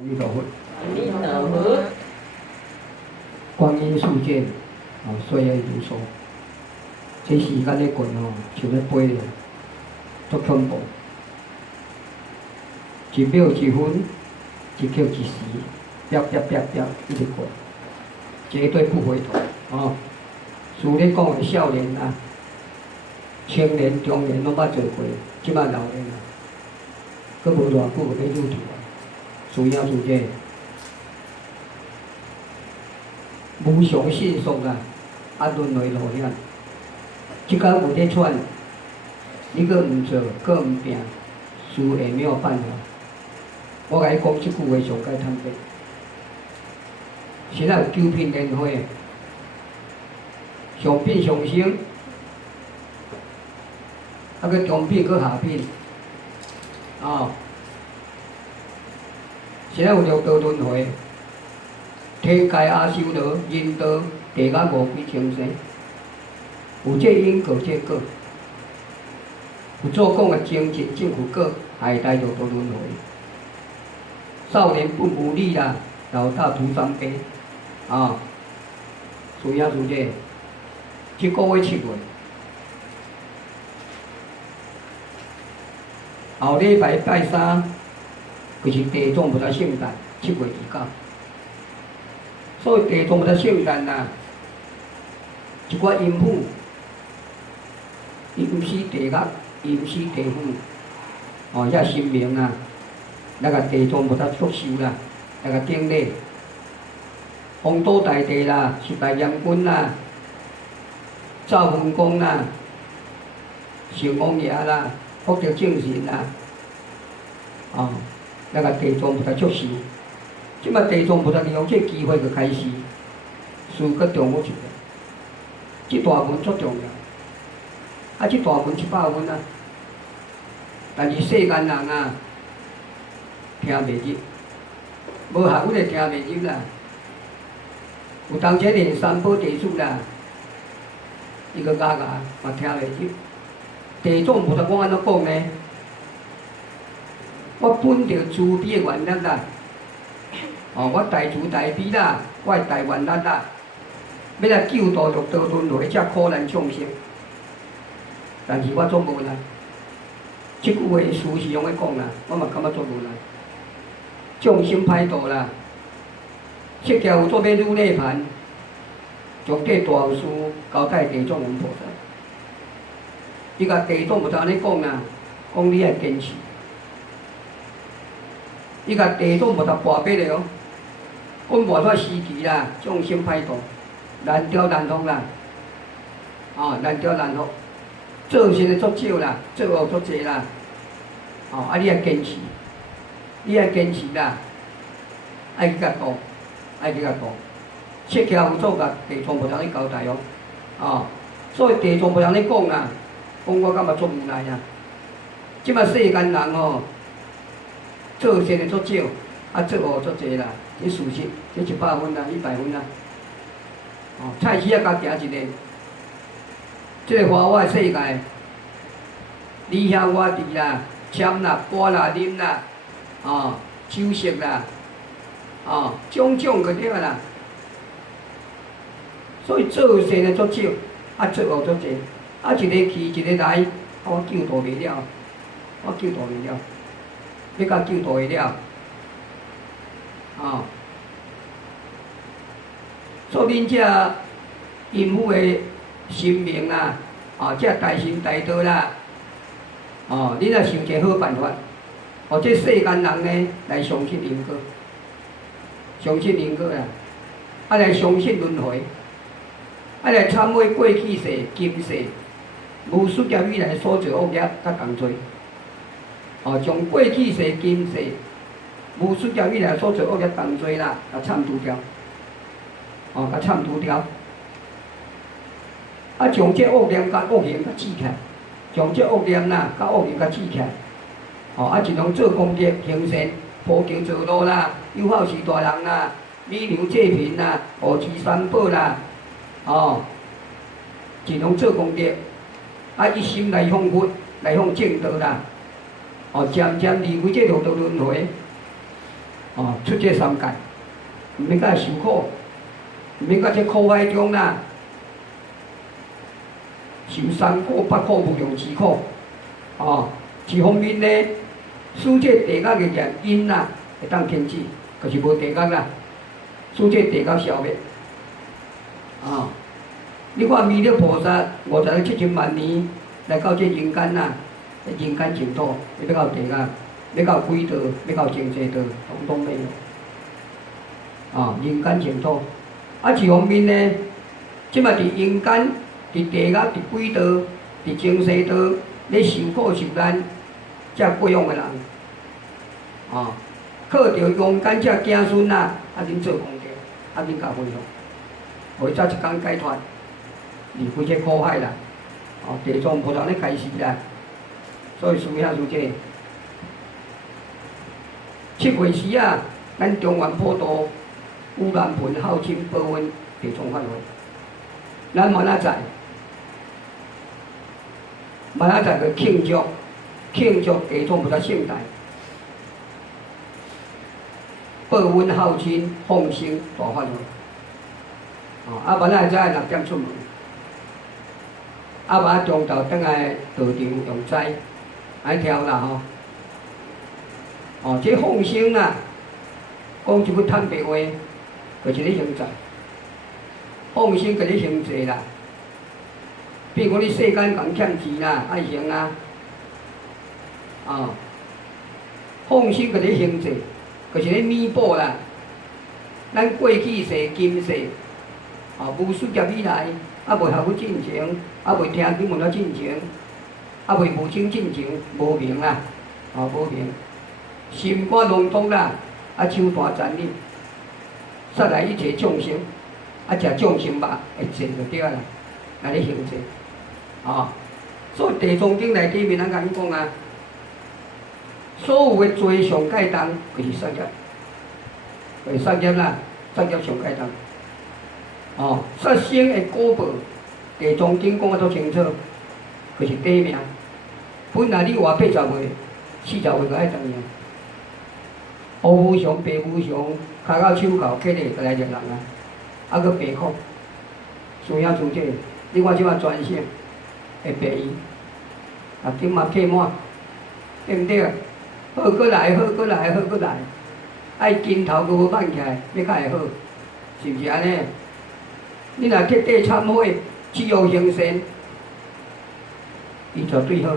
阿弥陀佛，阿弥陀佛，光阴似箭，岁月如梭。这时间咧过像咧飞咧，足恐怖。一秒一分，一刻一时，一直过，绝对不回头。如你讲的少年啊、青年、中年拢捌做过，即摆老年啊，佫无偌久就要入土啊，主要是这无常迅速啊，轮回路险。即间有咧喘，你佫毋做，佫毋拼，事会没有办法。我甲你讲即句话上该坦白。现在有9品莲花，上品上升，佫中品佫下品，现在有六道轮回，天界阿修罗、人道、地狱无几千生，有这因果这果，有所讲的正情正负果，下代六道轮回。少年不努力啦，老大徒伤悲。主要是这，即个月7月，后礼拜拜3，就是地藏菩萨圣诞，7月29。所以地藏菩萨圣诞一寡阴妇，伊毋是地狱，伊毋是地府，遐神明来甲地藏菩萨祝寿啦，来甲顶礼。黄土大帝啦，十大阎君啦，赵文公啦，城隍爷啦，福德正神啦，来甲地藏菩萨祝寿。即摆地藏菩萨利用这机会就开始，事搁重要一个。这大文足重要，这大文100分但是世间人听袂入，无学问就听袂入啦。有当这练三宝地主啦，伊个嘛听袂入。地藏菩萨我安怎讲呢？我本着慈悲的原则我大慈大悲啦，我的大愿力要来救度六道轮回遮苦难众生。但是我做无难，即句话事实用咧讲我嘛感觉做无难。众生歹度啦。释迦有做要入涅盘，将这大事交代地藏王菩萨。伊甲地藏菩萨安尼讲讲你爱坚持。伊甲地藏菩萨跋笔咧讲无煞时期啦，众生歹度，难调难服啦，难调难服，做善的足少啦，做恶足济啦，你爱坚持，你爱坚持啦，爱去甲度。爱去甲度，释迦有做甲地藏菩萨咧交代所以地藏菩萨咧讲讲我感觉足无奈即摆世间人做善的足少，做恶足济啦，这事实，这100分100分菜市家行一个，这个花花的世界，你兄我弟啦，签啦、搬啦、啉啦，酒色啦。种种个对啦，所以做善的足少，做恶足济，一个去一个来，我救度袂了，我救度袂了，要甲救度会了，所以恁遮阴府的神明遮大神大道啦，恁若想一个好办法，互这世间人呢来相信因果。相信因果来相信轮回，来忏悔过去世、今世无始劫以来所做恶业甲同罪，将过去世、今世无始劫以来所做恶业同罪啦，甲忏除掉，甲忏除掉，将这恶念甲恶行甲记起来，将这恶念甲恶行甲记起来，尽量做功德行善。普救造路啦，友好是大人啦，礼让济贫啦，护持三宝啦，尽量做功德，一心来向佛，来向正道啦，渐渐离开这六道轮回，出这三界，毋免甲受苦，毋免甲这苦海中啦，受三苦八苦无量之苦。一方面呢，使这地狱的业因啦会当停止，就是无地狱啦，使这地狱消灭。你看弥勒菩萨5070万年来到这人间啦，人间净土，要到地狱，要到鬼道，要到净土道，统统没有。人间净土。一方面呢，即马伫人间、伫地狱、伫鬼道、伫净土道，咧受苦受难，才过往的人，靠着勇敢这子孙啊，恁做功德，恁甲回复，为早一天解脱，离开这苦海啦。地藏菩萨咧开示啦，所以师兄如这7月时啊，咱中原普渡有南盆孝亲报恩地藏法会，咱明仔载个庆祝地藏菩萨圣诞，报恩孝亲放生大法会。明仔载6点出门，明仔中昼转来道场用斋，安听有啦吼。这放生啊，讲一句坦白话，就是咧行财。放生个咧行济啦。比如讲，你世间共欠钱啦，爱行啊。放生个咧行济，就是咧弥补啦。咱过去世今世，无事业以来，未学佛进前，未听经文啊进前，未无精进前，无明啦，无明。心肝笼统啦，手大残忍，杀来一切众生，食众生肉会济就对啦，来咧行济。所以地藏经内底面咱甲你讲啊，所有的罪上界重就是杀业，就是杀业啦，杀业上界重。杀生的果报，地藏经讲啊足清楚，就是短命。本来你活80岁，40岁就爱当命。黑无常、白无常，骹到手到脚咧，就来着人啊，佫白苦。师兄像这，你看即马全省会白伊，顶嘛客满，对毋对？好过来，好过来，好过来，爱筋头佫无放起来，要较会好，是毋是安尼？你若彻底忏悔，只有行善，伊绝对好，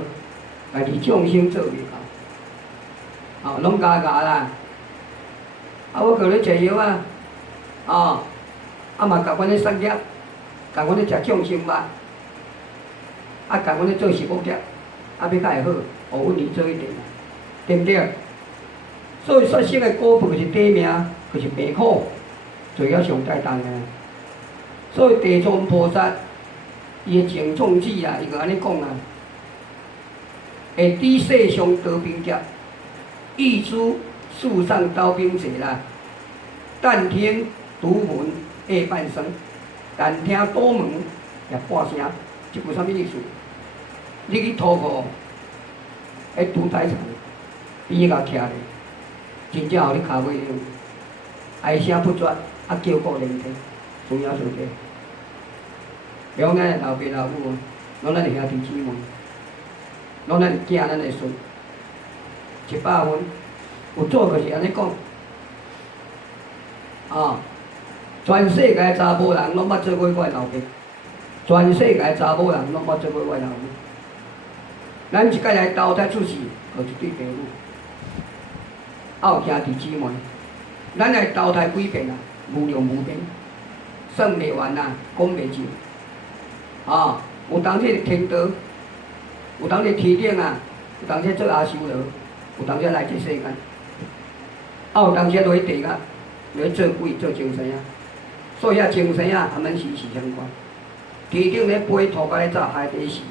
家己众生做袂到，拢加啦。我叫你食药啊，嘛甲阮咧杀业，甲阮咧食众生肉，甲阮咧做食恶业，要较会好，互阮离做一定，对毋对？所以杀生的果报就是短命，就是病苦，罪业上大重的。所以地藏菩萨伊的净宗旨啊，伊就安尼讲啊，会知世上刀兵劫，欲知世上刀兵者啦。但听独门下半生，但听多门也半声，这句啥物意思？你去土库，拄台场，边甲徛咧，真正互你骹尾用，唉声不绝，叫苦连天，重要所在。了解老爸老母，拢咱兄弟姊妹，拢咱囝咱的孙，100分，有做就是安尼讲。全世界查某人拢捌做过我的老爸，全世界查某人拢捌做过我的老母。咱一届来投胎出世，就一对父母，有兄弟姊妹，咱来投胎几遍啊？无量无边，算袂完啊，讲袂尽。有当时天道，有当时天顶啊，有当时做阿修罗，有当时来这世间，有当时落去地狱。要做鬼做精神啊，所以精神啊，免时时相关。其中咧飞土甲咧走海底死，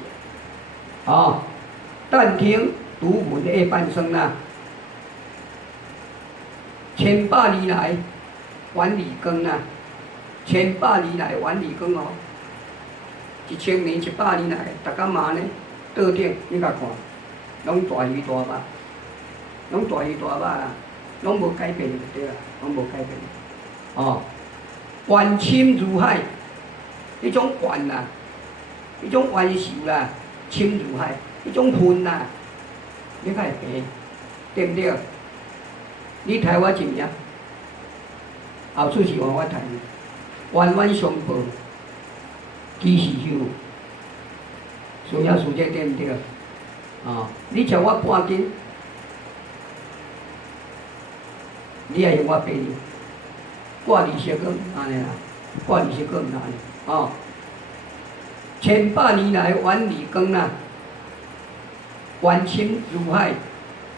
但听独门下半生啦，千百年来万里光啊，千百年来万里光哦，1000年、100年来，逐工嘛呢，桌顶你甲看，拢大鱼大肉，拢大鱼大肉啦。拢无改变就对啦，拢无改变。哦，冤深如海，迄种冤啦，迄种冤仇啦，深如海，迄种恨啦，你较会平，对不对？你杀我一命，后出是换我杀你，冤冤相报，其时休。师兄师姐对不对？啊，你朝我半斤，你也用我8年，挂利息个安尼啦，挂利息个毋安尼，哦，千百年来冤利光啦，冤深如海，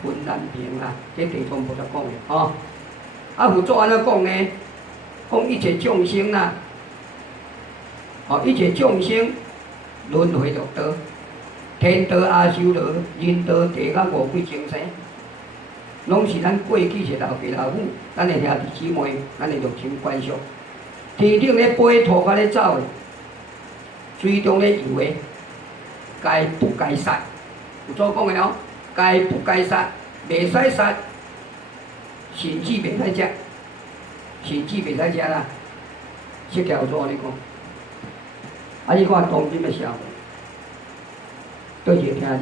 恨难平啦，这地藏菩萨讲的，哦，啊，佛祖安怎讲呢？讲一切众生啦，哦，一切众生轮回六道。天道、阿修罗、人道、地甲五鬼精神，拢是咱过去是老爸老母，咱的兄弟姊妹，咱的六亲眷属。天顶咧飞土甲咧走的，水中咧游的，该不该杀？有做讲的哦，该不该杀？袂使杀，甚至袂使食，甚至袂使食啦。这叫做安尼讲。啊，你看当今的社会。对一个听者，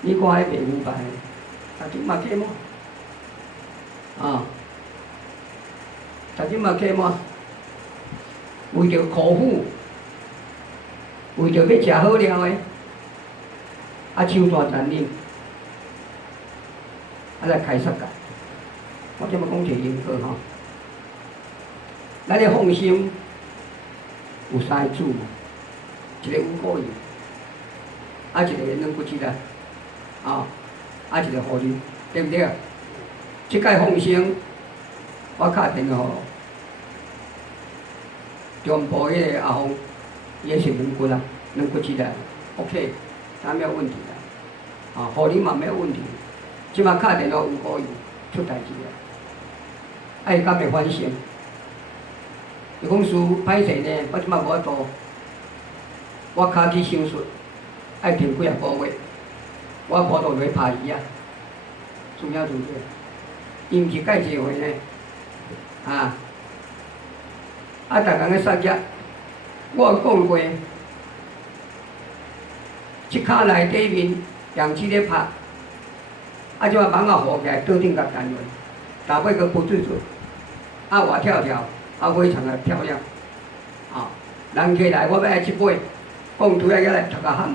你看迄卖牛排，头前嘛客满，啊，头前嘛客满，为着苦苦，为着要食好料的，啊手段残忍，啊来开杀价，我即么讲摕因果吼，咱咧放心。有三个主嘛，一个五果叶，啊一个软骨鸡啦，啊一个狐狸，对不对？即届放生，我敲电话中部迄个阿峰，也是软骨啦，软骨鸡啦 ，OK， 他没有问题啦，啊狐狸嘛没有问题，即马敲电话五果叶出代志啦，啊伊敢会反省？伊讲师歹势呢，我即摆无法度，我骹去手术，爱停几啊个月，我无度落去拍伊啊，主要就是这，伊毋是介济回呢，啊，啊，逐工咧杀业，我有讲过，即骹内底面氧气咧拍，啊，即摆网啊浮起来，倒顶甲单位，大尾个不对准，啊，活跳跳。啊，非常的漂亮，啊，人客来，我要来一杯，讲拄仔起来头壳喊袂，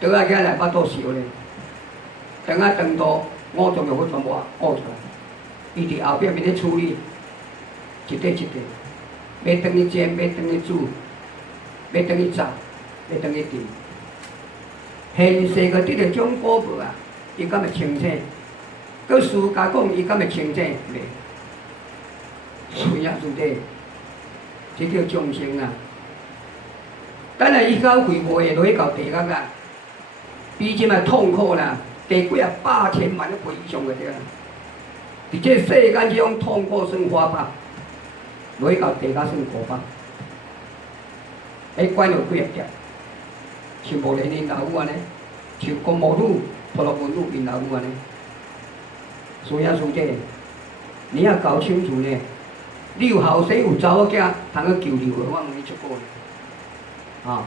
倒仔起来巴肚烧咧，肠仔肠肚五脏就要全部屙出来，伊伫后壁面咧处理，一块一块，要等去煎，要等去煮，要等去炸，要等去炖，现世个得着种果报啊，伊敢会清醒？佮师家讲，伊敢会清醒袂？水啊，兄弟，这叫众生啊！等下伊到肺部会落去到地角啊，比即卖痛苦啦，加几啊百千万倍以上个对啦。伫这世间，这种痛苦算花百，落去到地角算500。管落几啊劫，像无连因老母安尼，像公母女、婆罗门女因老母安尼。师兄师姐，你也搞清楚呢。你有后生有查某囝，通去求你，我问你出过咧。啊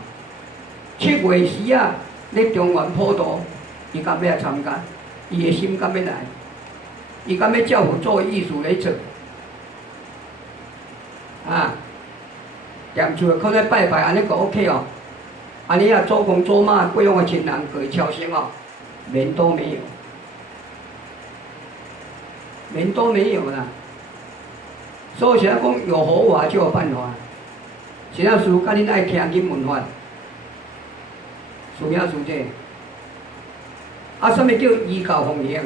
，7月时啊，咧中原普渡，伊敢要来参加？伊的心敢要来？伊敢要照佛做意思来做？啊，踮厝靠咧拜拜，安尼个 OK 哦。安尼啊，做公做妈，过往的亲人过超生哦，连都没有，连都没有啦。所以现在讲有佛法就有办法，现在师甲恁爱听经闻法，师兄师姐，啊，什么叫依教奉行？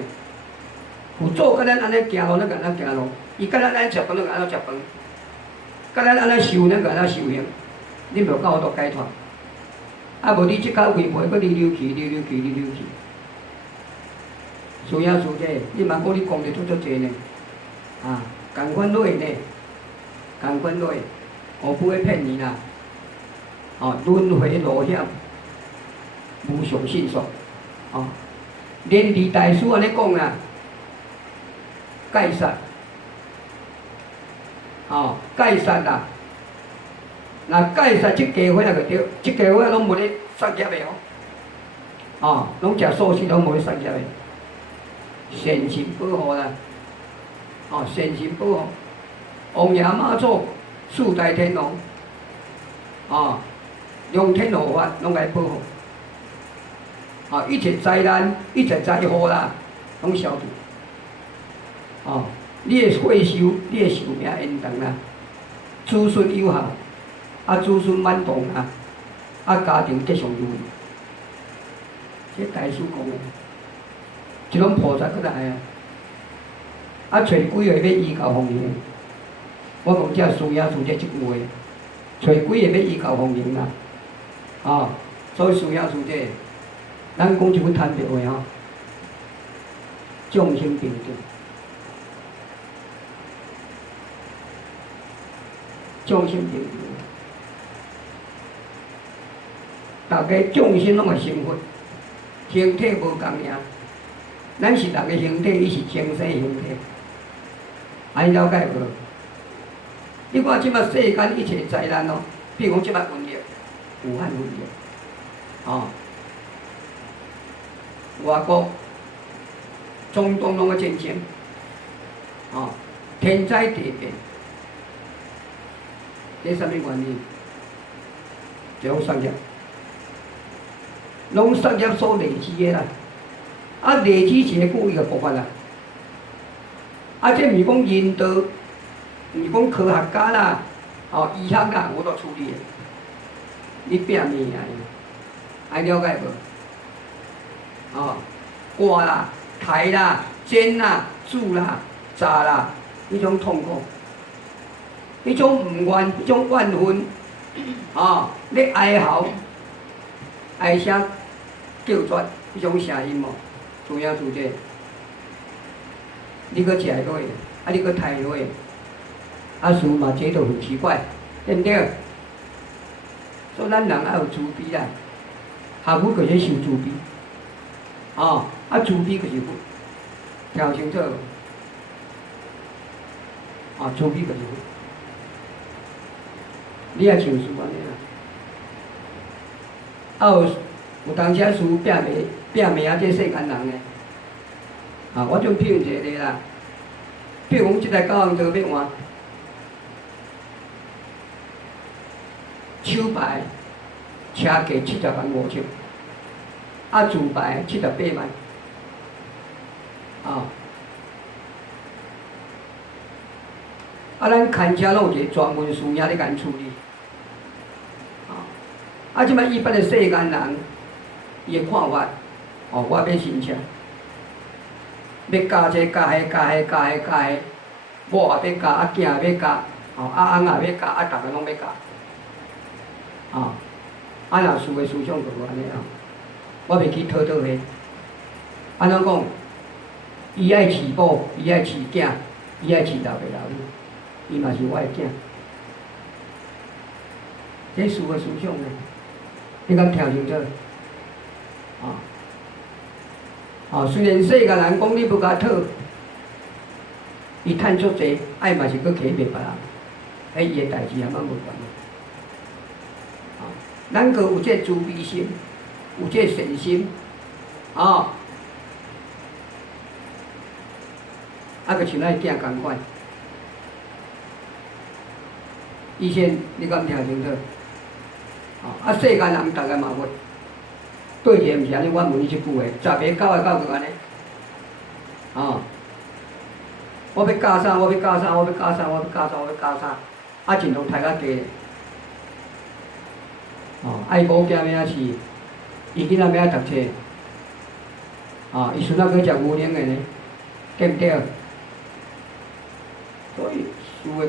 佛祖甲咱安尼行路，咱甲咱行路；伊甲咱安尼食饭，咱甲安尼食饭；甲咱安尼修，咱甲咱修行。恁着到我度解脱。啊，无你即口胃皮佫溜去，溜去。师兄师姐，你莫讲你讲得足济呢，啊。共款落呢，共款落，我不会骗你啦。哦，轮回路险，无上迅速，哦，连李大师安尼讲啦，戒杀，哦，戒杀啦。那戒杀即家伙啊，就对，即家伙拢无咧杀业的哦，哦，拢食素食，拢无咧杀业的，善心保护啦，哦，善心保护，王爷妈祖四大天王，哦，用天护法拢来保护，哦，一切灾难、一切灾祸啦，拢消除，哦，你的岁寿、你的寿命延长啦，子孙有孝。子孙满堂家庭吉祥如意，这大师讲的，即种菩萨过来找几个要依教奉行。我讲这师爷说这一句话，找几个要依教奉行啦，所以师爷说这，咱讲一句坦白话众生平等，众生平等。大家众生拢会生活，形体无共样。咱是大家形体，伊是精神形体，安了解无？你看即摆世间一切灾难哦，比如讲即摆瘟疫，武汉瘟疫，外国中东拢个战争，天灾地变，这啥物原因？这种产业。拢产业所累积的啦，累积一个故意个爆发啦。这毋是讲人道，毋是讲科学家啦，医学啦，我都处理的。你拼命啊！爱了解无？割啦、抬啦、煎啦、煮啦、炸啦，迄种痛苦，迄种毋愿，迄种怨愤，咧哀嚎，哀声。叫绝迄种声音哦，主要是这，你搁食落去，你搁刣落去，事嘛这都很奇怪，对毋对？所以咱人要有慈悲啦，下苦就是受慈悲，慈悲就是福，听清楚无？慈悲就是福，你也像是安尼啦，有当时师父拼命这世间人呢，我就譬如一个啦，譬如讲即台教行道要换，手牌车价70.5千，自牌78万，咱牵车拢有一个专门师爷咧甲因处理，即摆一般的世间人。伊的看法，我要新车，要加这加迄加迄加迄加迄，某也要加，囝也要加，翁也要加，逐个拢要加，若事的思想就是安尼我袂去讨迄，安怎讲？伊爱饲某，伊爱饲囝，伊爱饲老爸老母，伊嘛是我的囝，这事的思想呢？你敢听清楚？虽然世间人讲你要甲讨，伊趁足济，嘛是搁起卖别人，伊的代志还蛮无关。咱搁有这慈悲心，有这善心，搁像咱囝共款。以前你敢听清楚？世间人逐个嘛会。对者毋是安尼，我问你一句话：十个9个9个安尼，我要教啥？我要教啥？我要教啥？我要教啥？我要教啥？尽量抬较低。伊某囝要是，伊囡仔要读册，伊孙仔去食牛奶的呢，对毋对？所以事的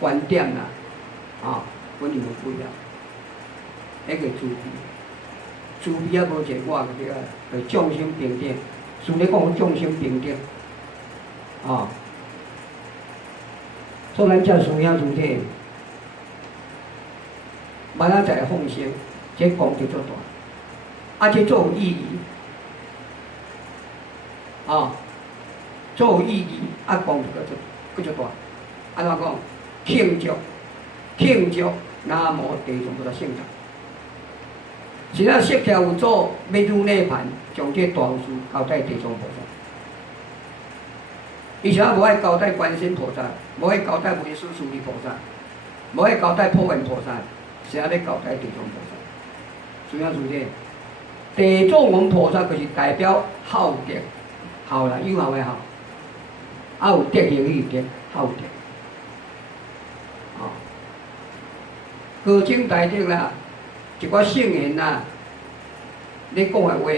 观点啦，本就不一样，迄个注意。慈悲无一个我个对啊，就众生平等。事咧讲众生平等，所以咱遮师兄如这，明仔载放生，这功德足大，这足有意义。哦，做有意义，啊，功德佫足大。安怎讲？庆祝南无地藏菩萨圣诞。是咱释迦有做要入涅盘，将这大事交代地藏菩萨。伊像无爱交代观世音菩萨，无爱交代文殊师利菩萨，无爱交代普贤菩萨，是要交代地藏菩萨。主要是这地藏王菩萨就是代表孝德，孝啦，有孝的孝，啊有德行的德，孝德。哦，高经大德啦，一寡圣言啦，你讲的话，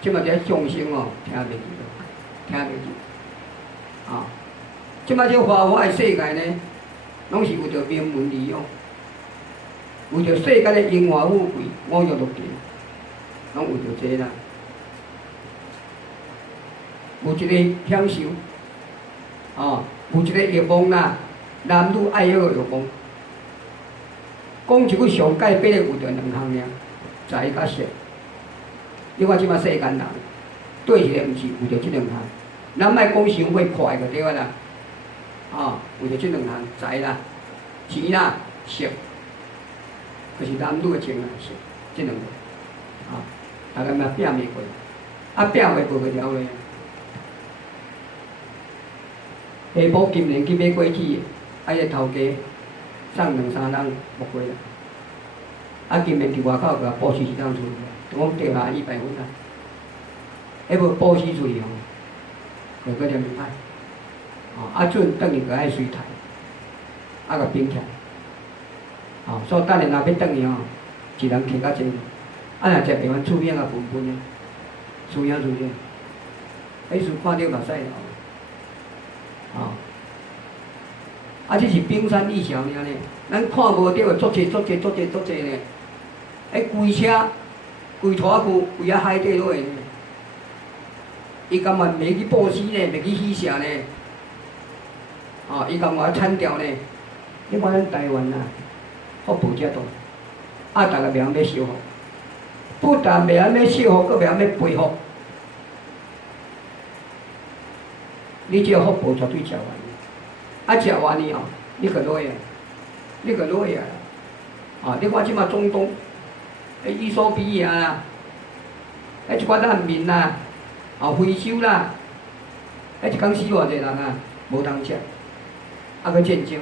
即马这众生哦，听袂记咯，听袂记。啊，即马这华法的世界呢，拢是为着名闻利养，为着世间的荣华富贵、五欲六尘，拢为着这啦。有一个享受，哦，有一个欲望啦，男女爱欲的欲望。讲一句上界别的有着两项尔，财甲色。你看即马世间人，对一个毋是为着即两项。咱莫讲想要快就对啦，啊，为着即两项财啦、钱啦、色，就是男女的情啦、色，即两个，啊，大家嘛摒袂过，啊摒袂过就了咧。下晡今年去买果子，啊，迄个头家送两三人无过啦，啊，今年伫外口甲布施一趟出去，讲对啦100分啦，还无布施出去吼。就搁念歹，哦，啊准转去就爱水台，啊甲冰起来，哦，所以等下若要转去吼，一人摕较济，啊若食袂完，厝边啊分分的，厝影厝影，迄时看着目屎流，哦，啊这是冰山一角尔呢，咱看无着足济呢，迄规车规拖躯规啊海底落去呢。伊甘愿袂去布施呢，袂去喜舍呢，哦，伊甘愿铲掉呢。你看咱台湾啊，福报遮大，啊，逐个袂晓要修福，不但袂晓要修福，阁袂晓要培福。你这福报绝对食完，啊，食完呢哦，你可落去，你可落去啊！哦，你看即马中东，伊索比亚啦，一寡难民啦。啊，非洲啦，迄一工死偌济人啊，无通食，啊，搁战争，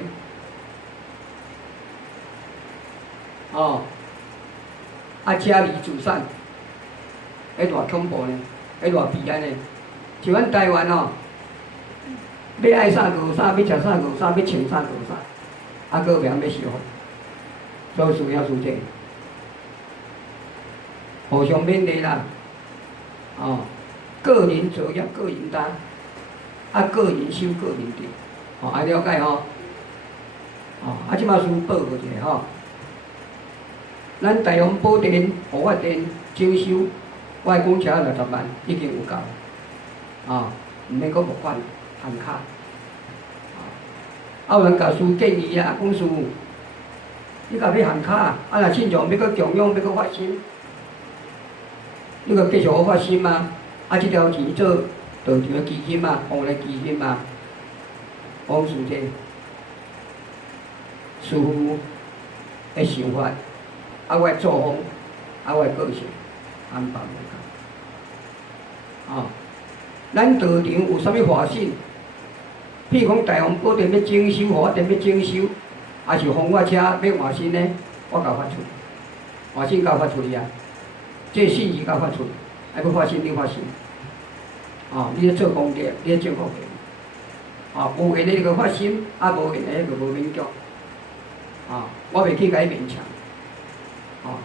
哦，啊，家离自散，迄偌恐怖呢，迄偌悲哀呢。像阮台湾哦，要爱啥就啥，要食啥就啥，要穿啥就啥，啊，搁袂晓要修福，所以需要做这，互相勉励啦，哦。个人作业个人担，啊个人修个人得，吼爱了解吼，哦啊即马书报过一下吼，咱大方保电、护发电征收，我的公车60万已经有够，啊毋免阁拨款限卡，啊有人甲书建议啊，讲书，你甲要限卡，啊若亲像要阁强勇要阁发心，你阁继续好发心吗？啊，即条钱做道场的基金嘛，放咧基金嘛，往事这师傅的想法，啊，我的作风，啊，我的个性，安排袂到。哦，咱道场有啥物花信？譬如讲大方保电要征收，互我电要征收，还是放我车要换新呢？我甲发出，换新甲发出去啊！这信息甲发出。还要发心，你发心，哦，你咧做功德，你咧种福田，哦，有缘的你个发心，啊无缘的就无勉强，哦，我袂去甲伊勉强，哦，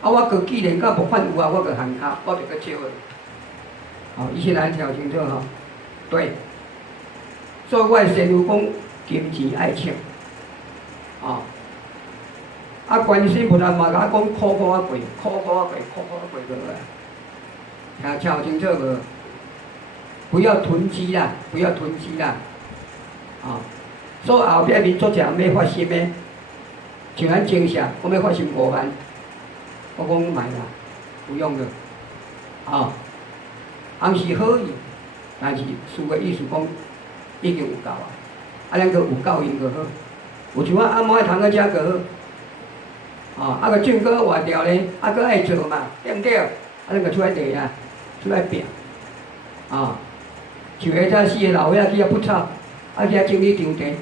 啊我个既然甲无款有啊，我个限卡，我就个少个，哦，伊先来调清楚吼，对，所以我的师父讲金钱爱抢，哦，啊观世音菩萨嘛甲我讲苦苦啊过，苦苦啊过落来。听瞧清楚无？不要囤积啦，不要囤积啦，啊！所以后壁民族者要发心的，像咱精舍，我要发心5万，我讲买啦，不用了，啊！红是好意，但是事个意思讲已经有够啊，咱阁有够用就好。有像我暗暝通个遮个好，个种果换掉咧，阁爱做嘛，对毋对？咱阁出来地啊，出来拼，就下遮四个老伙仔去遐不草，去遐整理场地，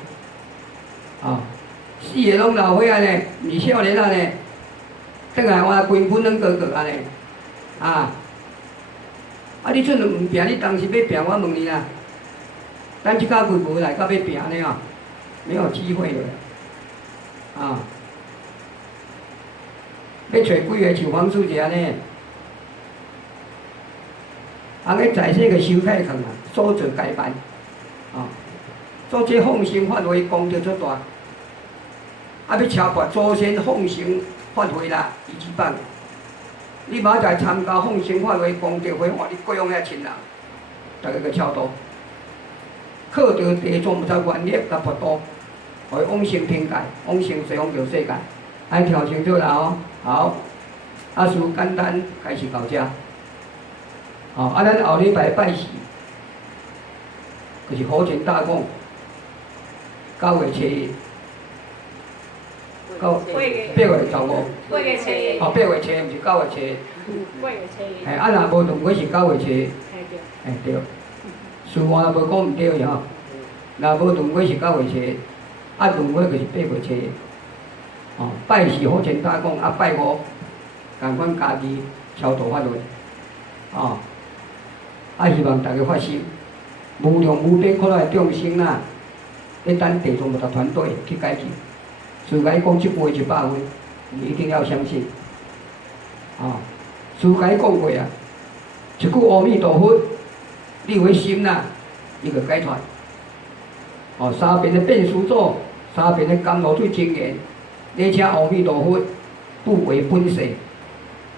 四个拢老伙仔呢，毋是少年仔呢，转来换规分拢个个安尼，你阵毋拼，你当时要拼，我问你啦，咱即家贵无来，到要拼安尼哦，没有机会了，要找几个像黄书记安尼，个在世个收太空啊，所做改办，做这放生发挥功德足大，要超拔祖先放生发挥啦，一级棒。你明仔载参加放生发挥功德会，你各样遐亲人，大家个超度，靠着地藏菩萨愿力甲佛度，互伊往生天界，往生西方极乐世界。安调清楚啦吼，好，事简单，开始到遮。咱后礼拜拜四，就是火前大供，9月7日，8月15。8月7日。8月7日，毋是9月7日。8月7日。若无论过是9月7日。对。对。事话若无讲毋对吼，若无论过是9月7日，论过就是8月7日。拜四火前大供，拜五，共款家己超度法会。希望大家发心，无量无边苦难的众生啦，要等地藏菩萨团队去解决。事甲伊讲100分100分，你一定要相信。事甲伊讲过啊，一句阿弥陀佛，你有心啦，伊就解脱。三遍的变书咒，3遍的甘露水真言，你请阿弥陀佛不为本世，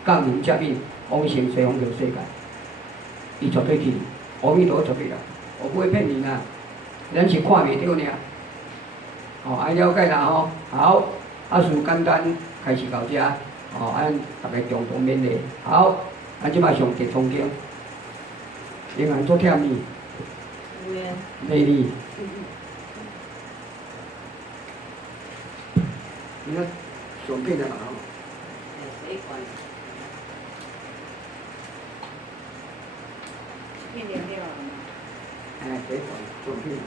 降临接引，往生西方极乐世界。伊绝对去，阿弥陀佛绝对来，我不会骗你啦，咱是看袂到尔。爱了解啦吼，好，事简单，开始到遮，大家共同勉励。好，即摆上地藏经，因为做忝呢，累呢。你看上片的嘛吼。片了了。这一款上片。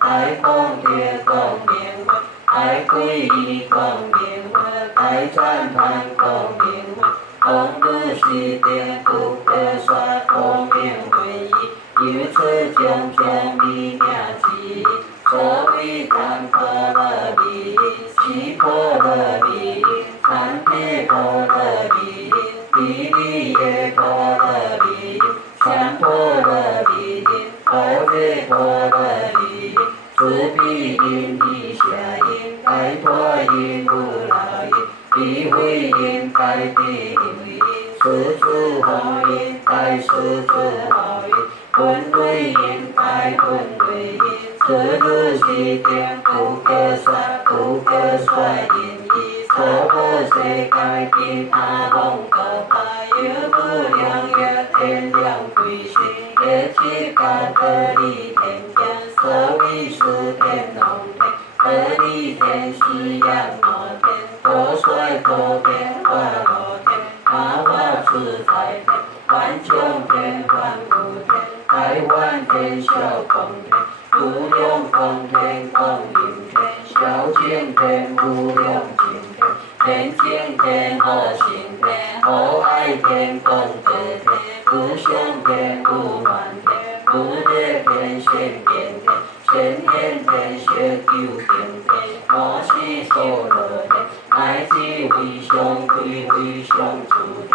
大大功德光明会，大皈依光明会，大赞叹光明会，光如是殿不可说光明会意，由此种种微妙智，所谓檀婆罗蜜，悉婆罗蜜，禅地婆罗蜜，地利耶婆罗蜜，香婆罗蜜，菩提婆罗蜜，慈悲因地下因，大陀因无老因，智慧因大地因，世智好因大世智好因，分类因大分类因，此如是殿不可说不可说因依，娑婆世界其他梦高他，有不量有天量归心，业气高得利天将，所谓是天龙天，得利天是阳摩天，多衰多天化罗天，大化自在天，万众天万物天，大万天小空天，无量空天光明天，小净天无量净天，天净天和心天，和爱天功德天，无相天无满天，无列天显变天，显现天学究天天，摩西娑罗天，乃至回向归回向诸天，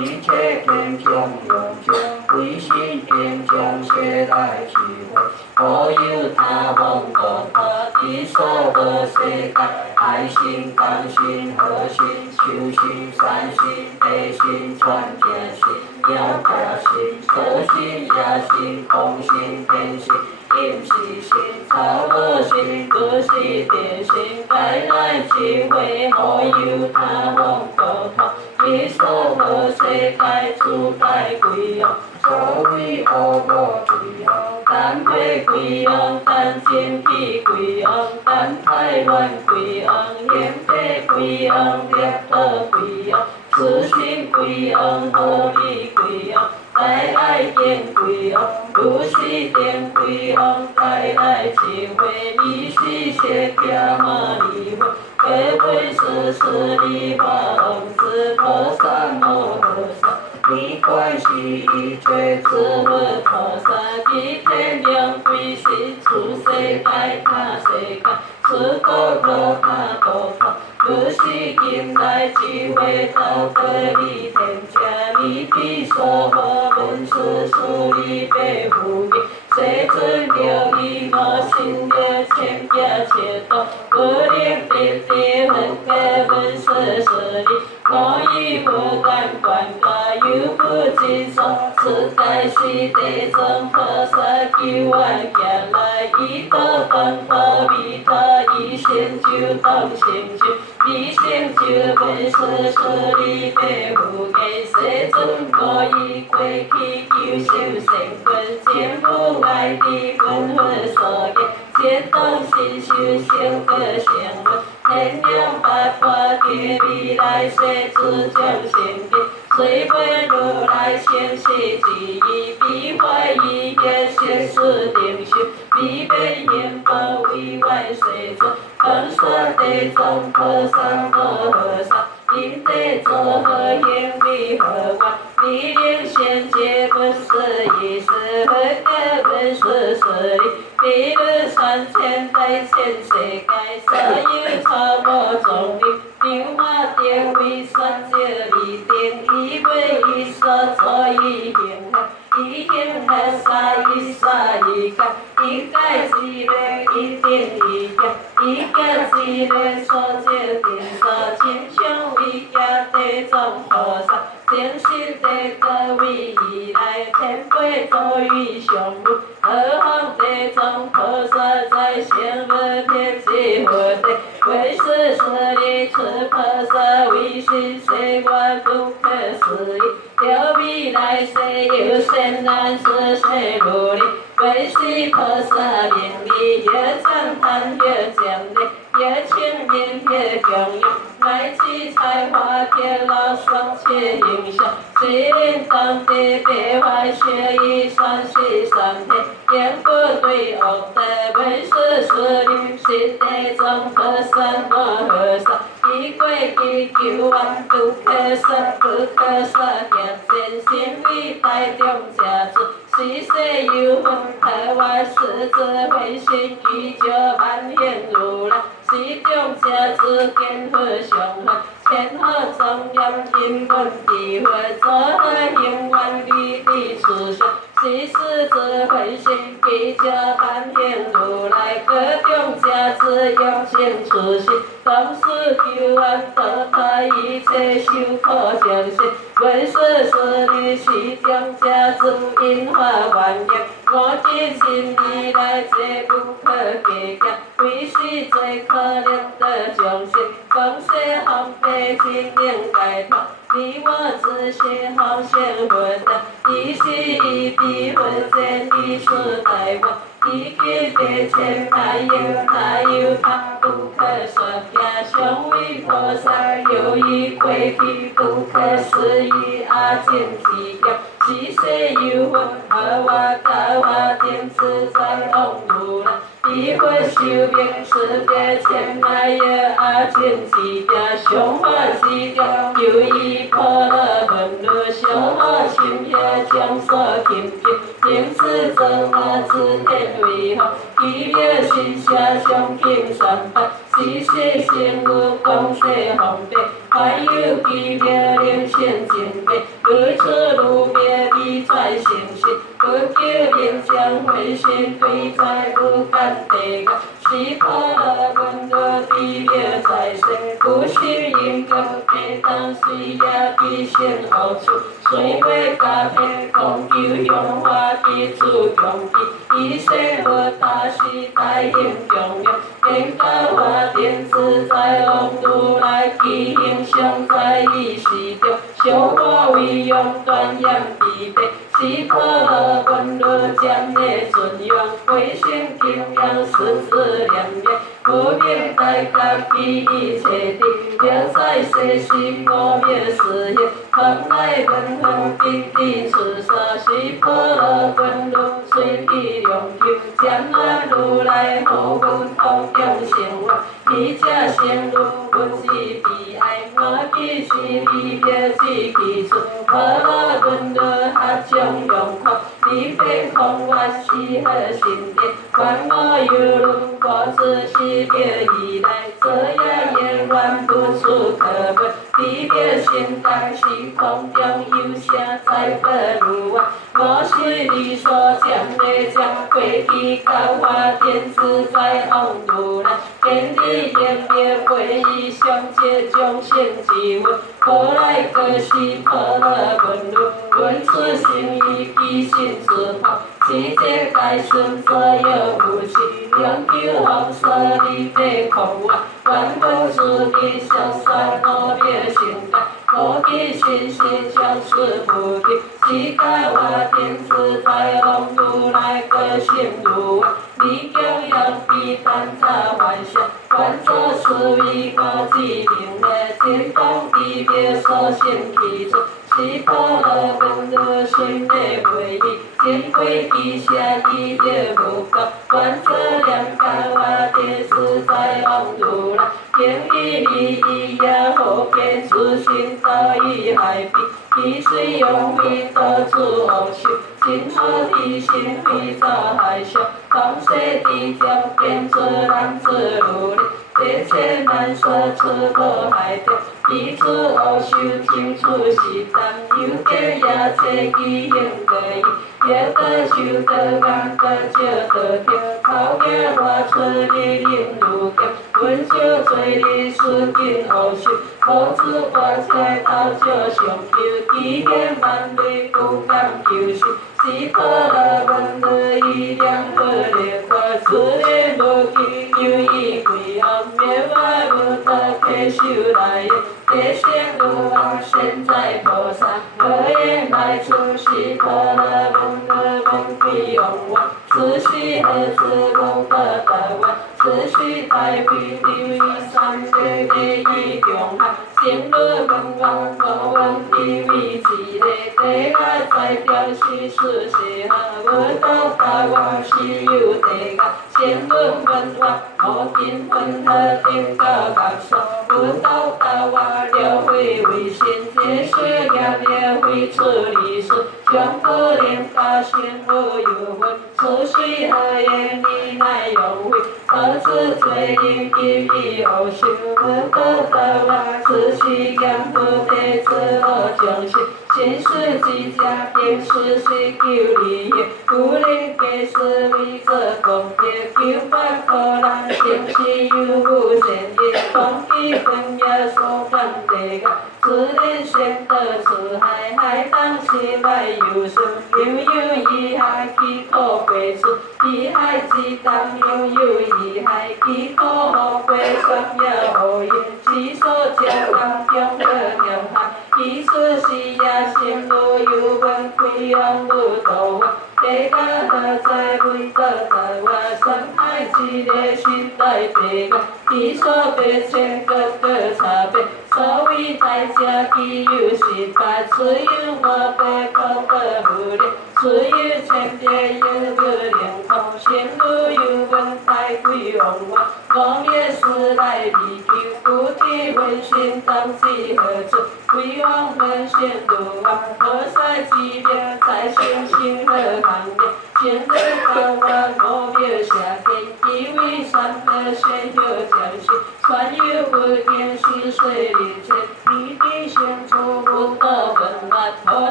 一切天将永久，唯心天将世来智慧，何有他梦高他，以娑婆世界，爱心、甘心、和心、修心、善心、悲心、传戒心、了解心、受心、压心、空心、天心、应是心、超乐心、各是点心，该来智慧，何有他梦高他，以娑婆世界诸大贵用，所谓阿婆贵用，但会贵用，但精辟贵用，但太乱贵用，严卑贵用，劣恶贵用，慈心贵用，合理贵用，带来见贵用，如是见贵用，带来智慧，离是邪教玛尼慧，各位是释利法王子菩萨摩诃萨，你观系一切智慧菩萨，即天良贵心，出世界他世界，此国国他国他，如是今来智慧道德利天家，弥地娑婆本师疏利被护益，世尊留意我心的千家切道，不令地地恒格本师释利，我以不敢观噶，有不尽说，此代是地藏菩萨救万劫来，一多当多弥他，一心就当行就，一心就本师释利被护给世尊，我以归去救修成根，见不爱的本分所言，见当心修行个行论，天良八法界未来世自将行的，虽非如来先世之意，必怀疑也学识定修，必被言报为万世尊，本说地藏菩萨摩诃萨，因得作何因为何观，你令现界不是一时，何个本是实力，比如3000代千世界，所有超过众力，定化定为三界里定，以为一所作一行合，一行合杀一杀一个，一个之类一定一个，一个之类所见定所，亲像为家地藏菩萨，真心地各位以来，千辈作于上路，何况地藏菩萨在显日天智慧地，为是释利持菩萨为心世观不可思议，了未来世有甚难事世如理，为是菩萨名利越赞叹越奖励，热情热血强勇，来自才华天老双切影响，虽然当地变化学艺算是上天，言不对恶的本是实力，心地中和善莫和善，一归祈求万不可杀，不可杀，见真心为大众家主。世世有分，台湾世子会心依旧万现如来，西中家子见和相合，千和庄严因本地会，做海兴万里的出现，西世子会心依旧万现如来，各中家子有情出现，当时求安得他一切修可将心，为是实力西中家子因化万业，我今心里来这不可计较，为是最可怜的众生，奉献红白金莲改头，你我只是好先活的，一时一笔混战一时代我，一句别前还有他不可说呀，胸为菩萨有一块皮不可思议阿见体验。七世有分，和我教我点自在往如来，一会修明世界千百ye阿见之点，上法之点，有一破了本路，小法清夜将所kim尽，因此正我自天为好，一别心下相敬三拜，世世心无光世红白，还有一别灵现前辈，如此如别。必在心心，不求面相回心，对在不敢地个，是破了本的地别在身，不是因果别当虽也必先后处，虽未加配共求用化的主强地，一切我大是大应重要，天高华电自在往如来其形象在意识中，小我为用断言必备，是破了本路将的尊用，为心敬仰十字两面，不明大家比一切地，留在世心我灭事业，蓬莱本恒定地出世，是破了本路随地良求，将来如来后本空中生活，一家生路不知悲哀，我必是离别之其处，破了本路合将用口，离别空我是何心地，管我有路我只是别依赖，这样永远不出可问，离别心甘是空中有啥在不如我，我是你所讲的将归去教化电自在往如来，天地延灭归依相接众生之问，后来可是破了本路，论此心意必心之好，世界该顺所有无情，两求红色你的空话，万物之地消散我别心甘，我的心心将是菩提，世界我天自在往如来个心如啊，你供养必单插幻想，观作是为我之名的，真当地别所现其处，是破了本的心的回忆，真归地下一点不高，观这两干我的自在往如来，天意利益也后变自心到一海边，地水用力得出后修，今后地心必造海啸，当世地将变自然自如理，这切难说出不海的，彼此后修清楚是当有给也切记应可以，也得修得安得就得定，考验我出力领路径，温州最力是定后修，口子我才到就上求，一天万里不敢求是，是破了本的一两个烈火，自然无记有一归后，灭外无得可修来的，这些路往现在菩萨，何言来出是破了本的本归用我，此时何止功德大完，此时大悲地位三界第一中海，生女文王国王地位一个，地下在调是四世好，无道大王是有地下，生女文王无尽分合定到白素，无道大王了会为先，这是业了会处理事，将不能发现无有分，此虽何言你乃用会，导致罪人今已后受，无道大王此时严不得自我将心，现世之家便是是救利益，故令皆是为这公业，求法可人正是有无善业，光机分也所犯地个，自然先得此海，海当时来有生，拥有一海几可悲处，一海之当拥有一海几可后悲伤也无言，其所教当中的两海，其实是也心无有问，归往无道法。地下何在为得在我深海一个心内地个，其所别切各个差别，所谓代价既有失败，只有我被各个不灵，只有千别有个灵空，心无有问待归往我，我灭时来离求，故地问心当知何处，归往问心路啊，何塞之别在心心何行业，现在到我目标下见，以为三德先有将士，传有不见是水里前，一地先出不得文案，何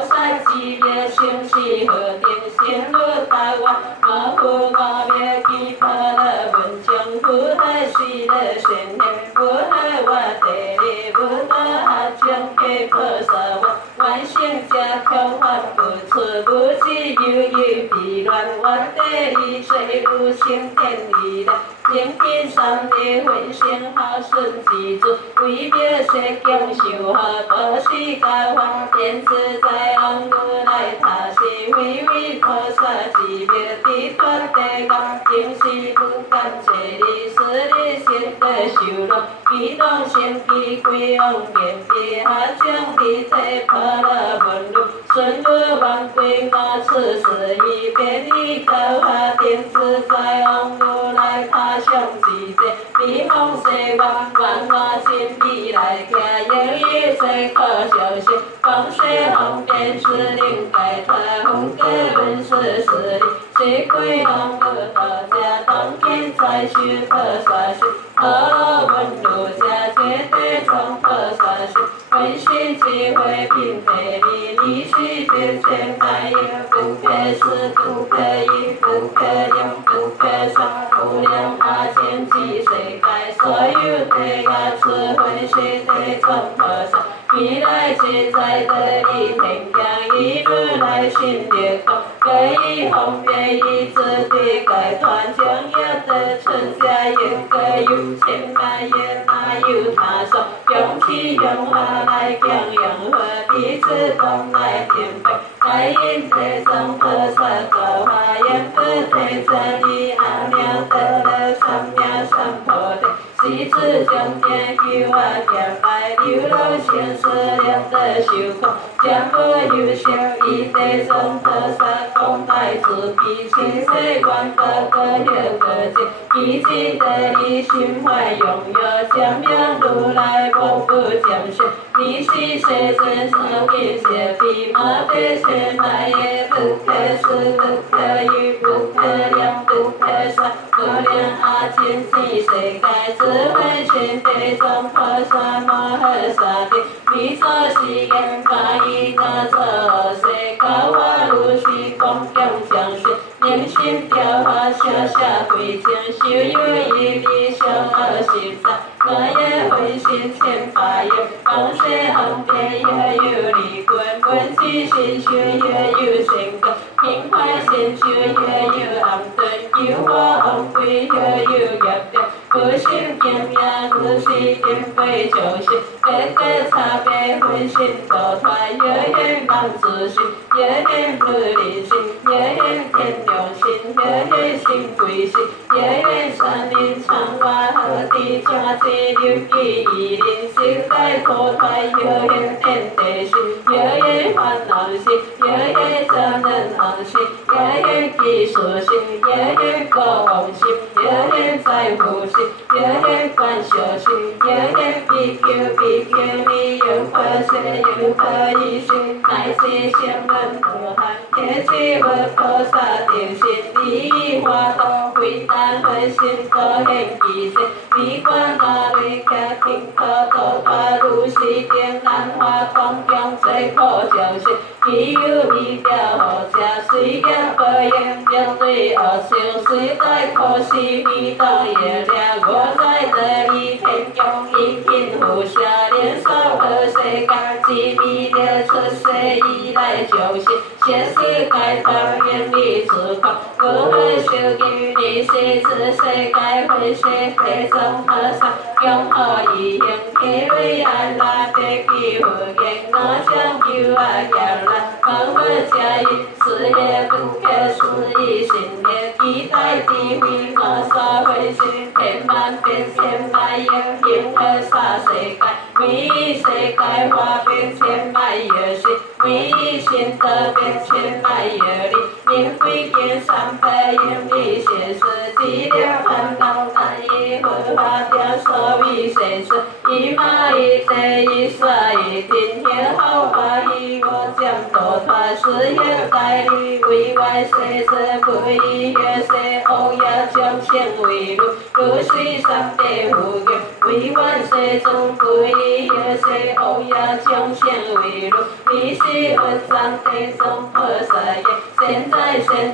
塞之别心是何点，先入大湾，我不我别记怕了文章，不还是了先天，不还我地理，不得阿将给破杀我，万姓家强法不出，不知有意避乱，我地理水路先天理的。前天三日分身好顺之主，为表说强修好，多是教法便自在往如来他是微微菩萨之妙，地断地高，竟是不敢切你，使你先得修罗，启动先机归往面壁，下将地体破了门路，顺路往归我此时已便你教法便自在往如来他相之者，你风世望我千里来行，有一岁可小心，风水红便是令改他，红格本是实力，谁归往不到家，当天才修可杀心，何问路家绝对从可杀心，本心机会并非你，你须变成那也不可是不可以不可用不可伤，不良阿千机谁改，所有的牙齿会是得从可杀，未来自在的一天将一路来寻猎口，可以方便一致的改团，将要得出家也可有钱来也哪有他说，用气用话来讲用和彼此共来填备，来因这种菩萨造化，言不得真理阿妙得了三藐三菩提。是此将天求啊将来流浪现实了的修空，将不有效一代众菩萨共来自彼，千世万个个有个见，一己得以心怀拥有，将要如来无不将现，你是谁真生一些比马别前来也不可思不可议不可量不可算，不量阿千世谁该智慧心地中菩萨摩诃萨的，弥陀是言法依那则谁高瓦如是共共相信，念心调化下下归正，修有一力小而行善，我也会心千法业，光水横遍也有离观，观之心修也有成根，平快心修也有暗顿，有花红归也有业定，不心见呀如是定归就心，各个差别分心多团，也显望自信，也显不离心，也现天良心，叶现心归心，叶现山林长外河地，正知日记义人，心内脱胎，叶现天地心，叶现烦恼心，叶现责任行心，叶现技术心，叶现国王心，叶现财富心，叶现关小心，叶现比丘尼用可舍用可以心，乃是圣人罗汉，天智佛菩萨定心，利益化度，为但分心，各现其身，微观大类家庭可度大如是定，难化空中最可教心，既有微调好者，虽然不言并对恶修，虽在可惜迷当业力，我在这里天中一品无下，年少的世界，自迷的出世以来就是现世界当愿力自控，如何修行你是此世界会是非中和尚，用何以行其为安乐的机会言，我将有爱养来，方法加以事业不可思议心业，期待智慧我所会心，千万变千万应应和杀世界，为世界化变千万有心，为心得变千万有力，名贵见300应力现实，资料盘道难以合法掉所谓现实，一马一地一沙一定天后法以我将堕脱事业代理，为万世之不以月色欧亚将现为路，如是三地无缘，为万世中不以月色欧亚将现为路，你是佛藏地中菩萨言，现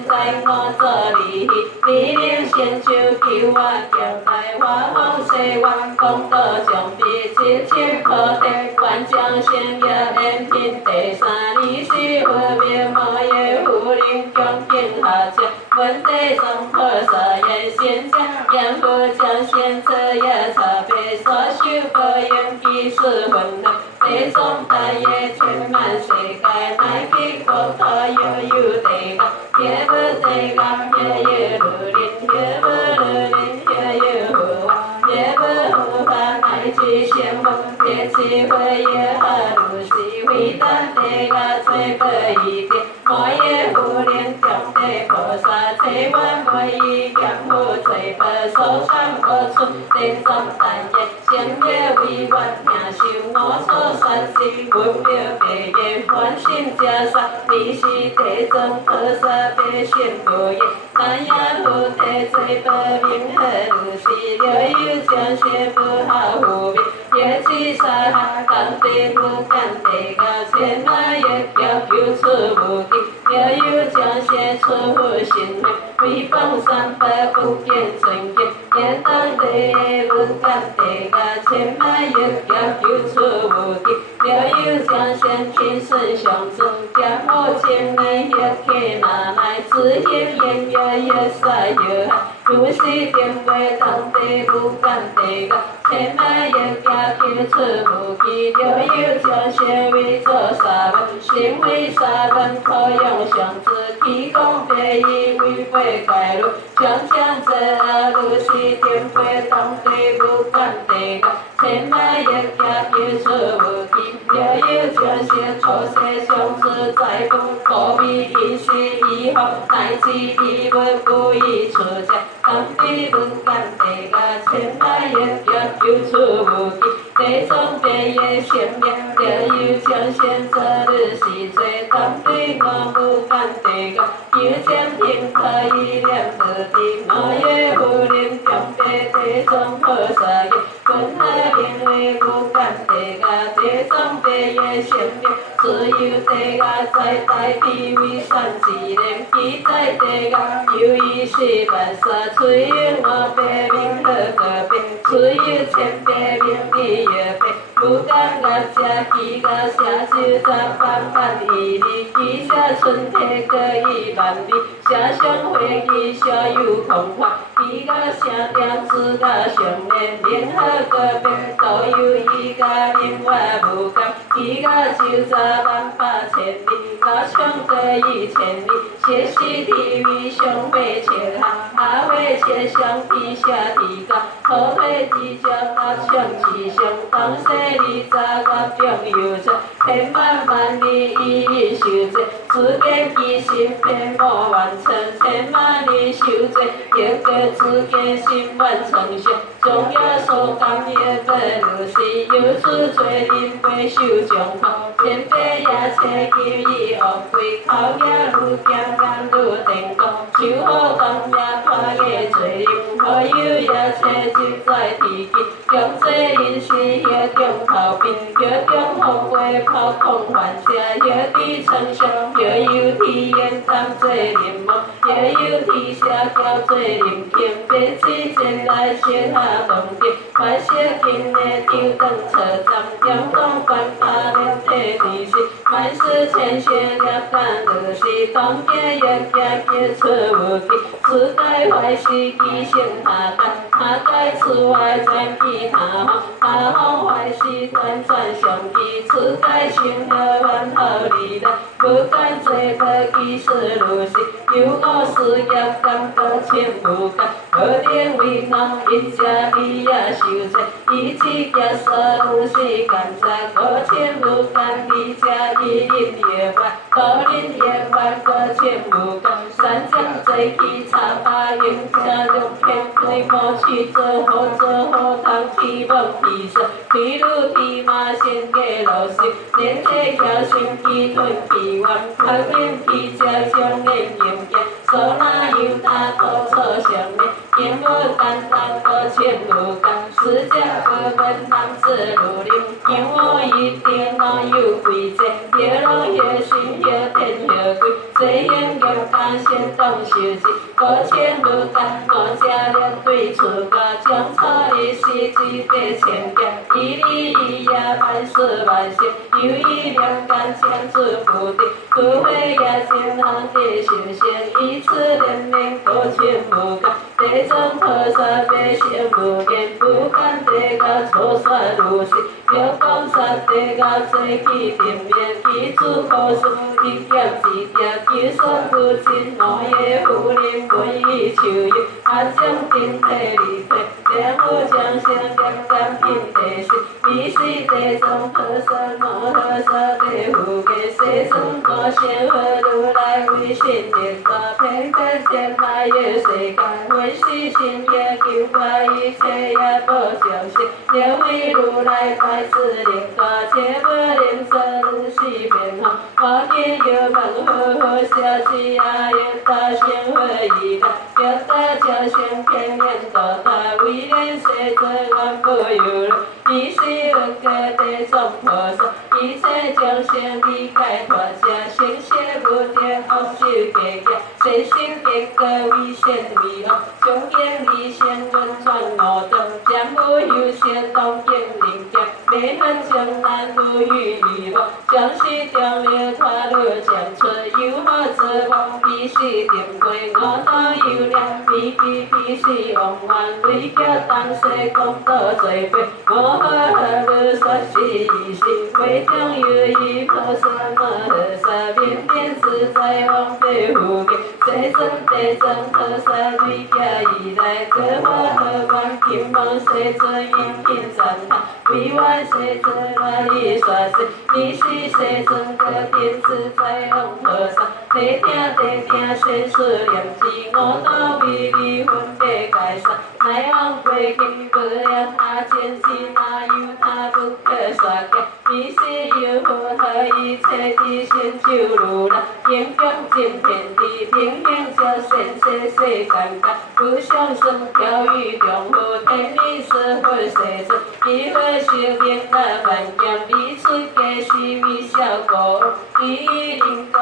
在我这里，你令先就求我将来化风世万功德将必接千可得，万将仙也恩品第三，你是佛灭魔也护灵恭敬下降，问地中菩萨言仙家，言佛将仙者也差别所修佛言即是混合，这种大业千万世界，乃比国他有地个，也不地个也有如林，也不如林也有佛王，也不佛法乃至仙佛，别智慧也哈如是，为但地个最不一定，我也不念中地菩萨，千万不以强护最不受伤而出，地中但业，先业为万命受，我所善是文表别言，欢心加上，你是地中菩萨别心不言，南也不得最不明和如是，了有将些不好护命，也只沙下当地不敢地个，千万也要求出无敌，了有将些出乎心命，为放300不见尊严，也当地不敢地个，千万也要求出无敌，了有将些天生相助，将我前来也给拿来，自言言也晒有害，如是定位当地不敢地个，千万也要求出无敌，了有将些为做沙文，行为沙文可用相助，提供别以为会改路，将这如是定位当地不敢地个，千万也要求出无敌，了有将些错些相助，在不可比因是以后，乃至以为不以出家，当地不敢地个，千万也要求出无敌，这种别业显明，了有将先这日是最当地我不敢地个，有将天可以念不定，我也不能将别这种菩萨言，本来因为不敢地个，这种别业显明，只有地个在大地为善之人，记在地个有一是万杀，只有我别名和个别，只有千别名的也别，不敢我家几个下就在万里里，记下春天各1万里，下乡回忆小有空话。伊甲声点子甲上面，联合个别都有伊甲另外无共，伊甲就早万八千里，我唱过一千里，写诗 TV 上尾切下，下尾切上地下地高，土尾地脚甲唱起上，东西你早我中有错，千万万里一日受罪，自见其心偏无完成，千万里受罪，一个自见心愿成相，中央所感也不如是，有此罪人归受状况，千百也切求伊恶鬼，口也愈行干愈定讲，手好当也拍个罪人，好友也切实在提起，将罪人是迄种逃避，迄种后悔抛空犯下，迄啲成相，也有体验当罪人梦，也有体写叫罪人听，彼此前来写下动机，快写紧的丢当车站，阳光观他人体地势，万事千雪了干的是，当家也家结出无期，此界坏事记性下干，下界此外转其他方，他方坏事转转上记，此界生活完好利来，不敢做个其事如是，有我事业感觉千不甘，可怜为难一家伊也受罪，伊只件事如是感谢，可千不甘伊家伊人也坏，可人也坏可千不甘，三江坐起茶把用车用偏对过去做好通天梦地说，地路地马先给老师，连体小心气吞气完，看见气家将眼严严，手拿有他多错上面，言无简单可千不甘，世界不问男子如林，因我一定哪有规则，越老越心越天越贵，虽然严干先动手指，可千不甘，我家了对出家，将错的事记得千遍，一里一夜万事万事，有一两干千字不定，不会也经常的修仙，一次连命可千不甘，地藏菩萨悲心无边，不敢地个错杀如是，要讲杀地个做起定面，记住可数一点一点，计算不尽，我也不能本意求有，阿将天体离体，两不将相感感应地是，必须地藏菩萨摩诃萨地护给世尊我先和如来为心念法，偏偏前来也世间，为是心也求法，一切也不相信，两位如来拜赐灵法，切不灵色如是变化，我见有门呵呵下起阿耶大仙和一个，表达叫先偏念到他，为连世尊万不有了，你是个地藏菩萨，一切将先离开脱下，心邪不跌恶修结结，随心结个为先为恶，中间离先轮转恶道，将无有些当见灵界，每分将难不与与我，将是掉了他路将出，有我之望必是定规，我道有量必是往还，为叫当世功德最悲，我何如说是一时，为将有一菩萨摩诃萨，面面自在往被护给，世尊地藏菩萨为家以来，各我何观金王世尊应品赞叹，为万世尊来以说是，你是世尊个天自在往菩萨，地听世事念记，我道为你分别解散，乃往过去不了他前世，哪有他不可说解，你是有福和一切的成就如来，应供尽天地，平平叫现世世间间，不相生调御中护，天理是佛世尊，以佛修行阿万劫，离出家是为效果，第一灵果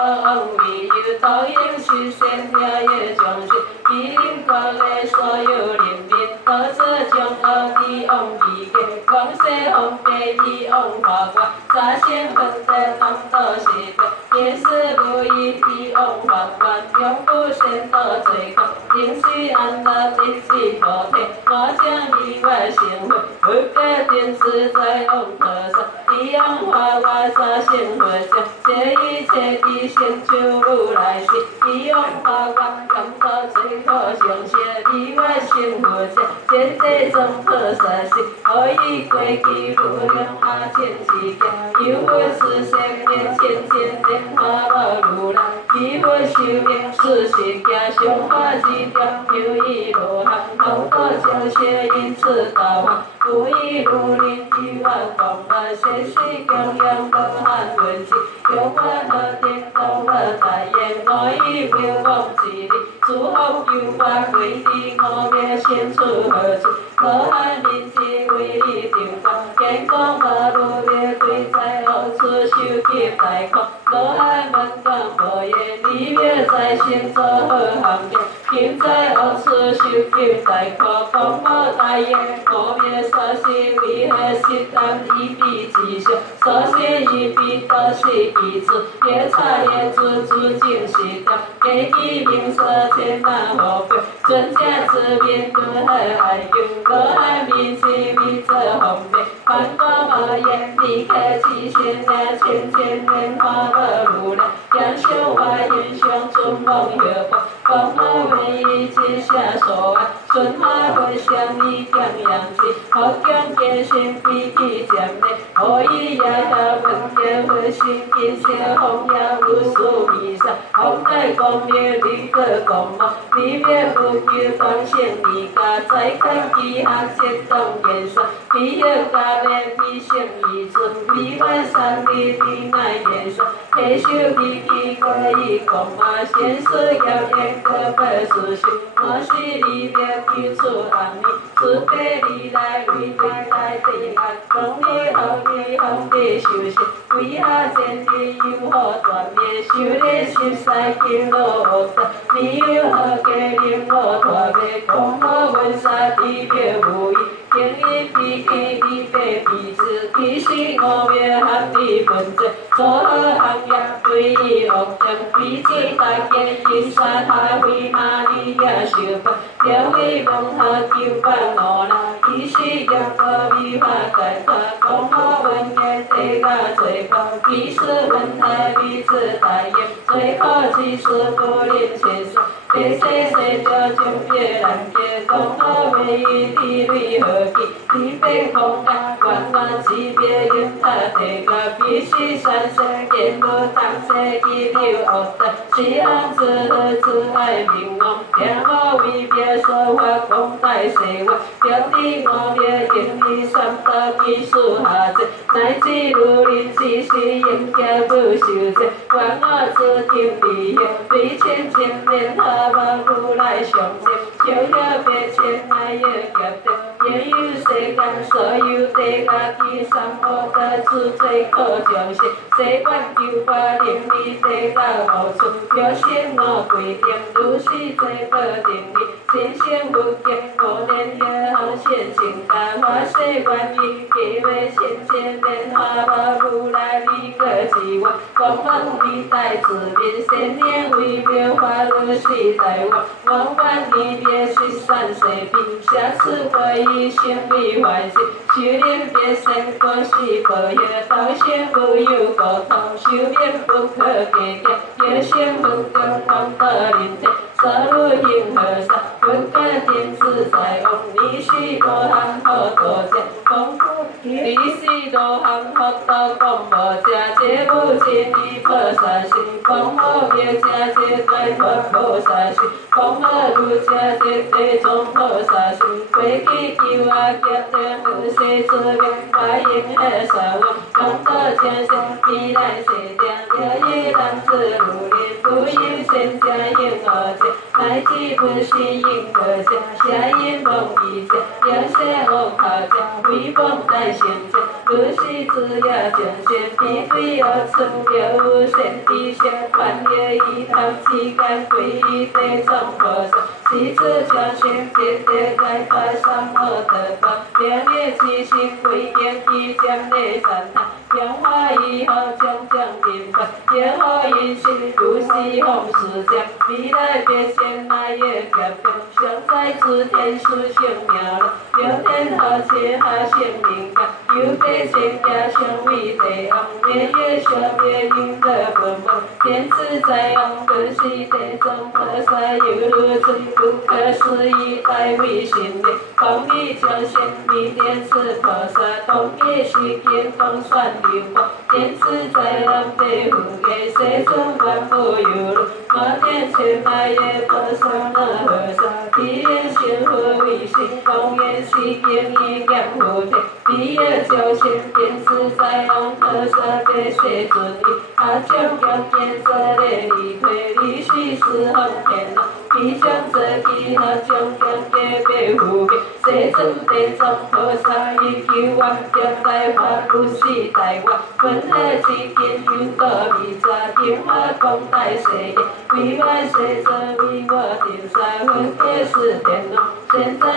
为有道应是先调也将士，一灵果的所有人民，都是将恶的往地给。广西皇帝以往法官，三省本地当道是地，也是无依以往法官，永不先到罪过，应是安乐日子菩提，我将以外成佛，不假定自在往菩萨，以往法官三省佛教，这一切地成就如来是，以往法官感到最可上谢，以外成佛教，天地总菩萨是，可以过去无量阿净世界，有佛是生命千千莲花宝如来，以佛修命是释迦，上法之条有意罗汉，同道交涉因此道法，无以如林一万广万，谁是供养罗汉文字，有法可定道法大言，我以为忘之力，诸佛有法归地，我灭现出何处？罗汉名字为你定法，见光马路灭归在何处？修集大空，罗汉问讲无言，你灭在心作何行业？今在何处修集大空？讲无大言，我灭所是为何适当一笔之上？所写一笔都是其次，越差越注注尽是条，给予名色千万后辈，尊家之名都很爱用，罗汉名字为这方便，凡光无言，离开七千两千千年花宝如来，阳修华严上尊梦月光，光华唯一之下所爱，春花回香以降阳气，好将结心比比将内，可以也下文言回心金色红呀无数弥撒，红带光灭绿个光芒，里面不求光线离家，再看其行结动颜色，比有家面比性一尊，比万山里比奈颜色，退休比比可以光嘛，现世要严格不是修，我是里面提出安尼，慈悲里来为对待地安，容易好你好地修行，为下前地有何断灭，修炼13经罗得，你有何给令我脱别，讲我文沙地别无异，经一比一比百彼此，其实我灭含义本质，所有行业对于恶正，彼此大家因沙他为玛利亚修法，了为梦和九百我啦，其实要个为法改法，讲我文言地个最高，其实文台彼此大言，最好其实不吝钱说。别谁谁就就别难别，讲好为伊地位何其，你别空干，关关级别因他地个，必须三世见无当世一流恶德，是安自爱明王，听我为别说法讲大世话，表弟我别因你三德技术下济，乃至如林世事应家不受罪，关我自听利益，对千千年好。如来上身，求了百千乃有业得，也有世间所有地家其三恶得此最可上身，世间九百零二地家无处，有心我规定，如是最不定理，心性不见，无念也好现情家，法世愿意给为千千年华宝如来离个之外，光芒历代子民，千年为妙法如是大王，我愿离别13世宾，下次会以心为怀心，修炼别生过是佛业，道心无有过头，修炼不可计较，有心不可光得灵体，杀戮因何杀？不可定自在往，你是多行好多者，功夫你是多行好多功无者，这不尽你菩萨心，功无别者这对菩萨心，功无如者这对众菩萨心，过去求阿结对不世之命，法应而受用，功德前生未来世定，有一男子如林，不应身家应而者，乃至不是应可者，下因梦一者，有些恶考者，为梦在行者，如是是自也正仙，比对而成了仙地仙，万业一堂之间归于地藏菩萨。是自将心变得该发三恶的法，两业之心归见一将内善他，变化以后将明白，也好因心如是红世将，未来别先来也夹中，想在此天是性命了，聊天和谐和性灵感，有别先加相为地昂，夜夜消灭因的本本，天自在昂更是地藏菩萨有如最不可思议大威神力，光力将显密电磁菩萨，东野是见光算流光，天自在昂地护给世中万物有路，马天前来也菩萨那和尚，地眼显和为心光眼是见一眼护体，地眼叫显天自在昂菩萨被谁尊礼，阿将将见色列离退离是四行天龙。地将这地和将将给被护给，世尊地藏菩萨以求万将来发如是大愿，本来之见云多弥扎天花光大世界，为万世尊为我定三分别是天龙，现在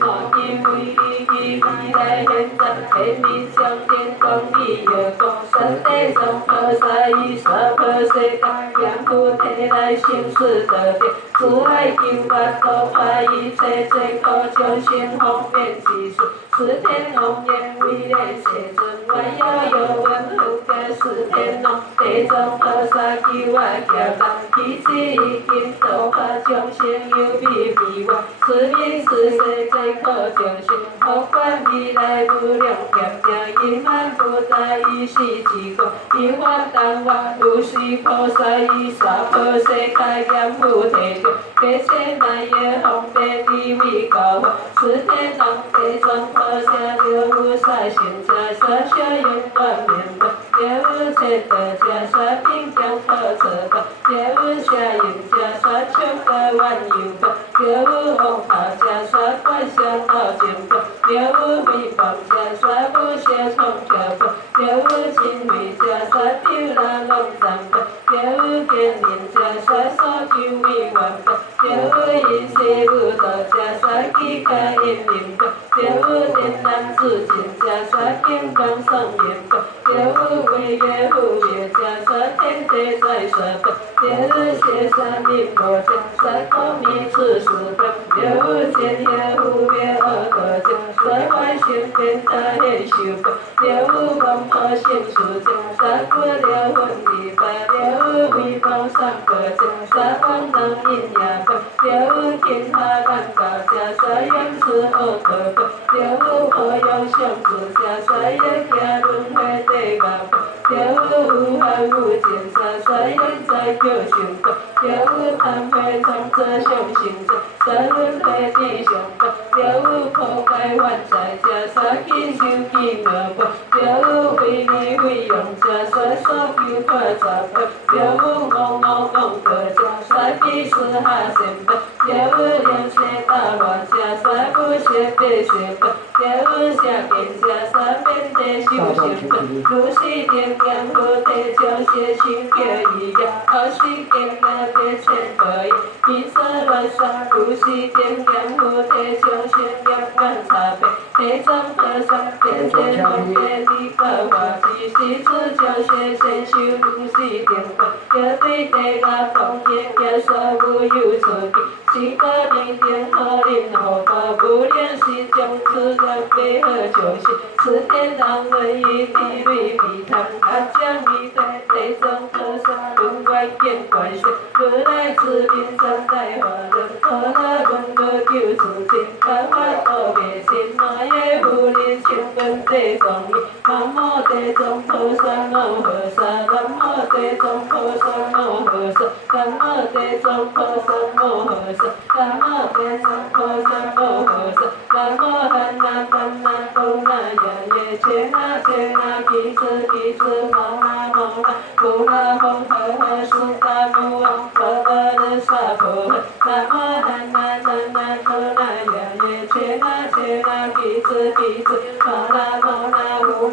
我以为利益未来现在天命相见光力有光，三地藏菩萨以娑婆世界，两菩提来行事得定。慈爱救拔度化一切罪苦众生方便之事，此天龙眼为来世尊，万有有闻福的是天龙，地藏菩萨救我行难，其次已经度化众生有比比我，此名此世罪苦众生，何况未来无量劫者，因万不在于是之国，因我当我如是菩萨以娑婆世界严护提。别切难也方便地位高法，此天龙地藏菩萨了无杀行者，杀小因断明白，了无切得者，杀并将可测法，了无下因者，杀穷个万有法，了无王法者，杀观想道净法，了无诽谤者，杀不邪从者法，了无亲为者，杀丢了龙藏法，了无见念者，杀所求为愿法。了无因世无道者，杀其他因缘法；了无天然自净者，杀天光上缘法；了无违约护约者，杀天地在说法；了无邪杀命魔者，杀空迷此事法；了无见业护别恶道者，杀坏心变大现修法；了无光破心术者，杀过了混离法；了无威风上法者，杀光能阴阳法。了无天下万道者，杀冤此恶可法；了无破用相子者，杀冤家轮回地狱法；了无无害无见者，杀冤在救行法；了无贪悔从者相行者，杀轮回地上法；了无破坏还债者，杀其受其恶法；了无非礼非用者，杀所求破杂法；了无妄妄妄客者，杀其私下善法。了无良善大乱者，杀不邪别邪法；了无邪见者，杀遍地修行法。如是点点菩提将邪心结一样，好是点了别千百亿，金色乱杀。如是点点菩提将邪两万差别，地藏菩萨点点方便离法化之时，自将邪先修如是点法，了对地下方言也所无有错记。是个人天好人好法，无量是将此人为何救世？此天人为以地位比贪，他将一代地藏菩萨轮外见怪事，如来自边三代化人，何来问个救此情？开怀道别心，那也无力请问地藏意。南无地藏菩萨摩诃萨，南无地藏菩萨摩诃萨，南无地藏菩萨摩诃萨。南无地藏菩萨摩诃萨，南无汉那班那多那耶耶切那切那吉次吉次摩那摩那摩那吽呵呵苏达摩王婆诃那萨婆诃。南无汉那班那多那耶耶切那切那吉次吉次摩那摩那摩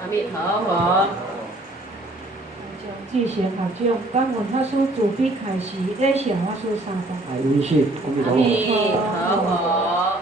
阿弥陀佛。至善合掌，感恩法师自笔开示，礼谢法师三拜。啊，允许，阿弥陀阿佛。弥陀佛。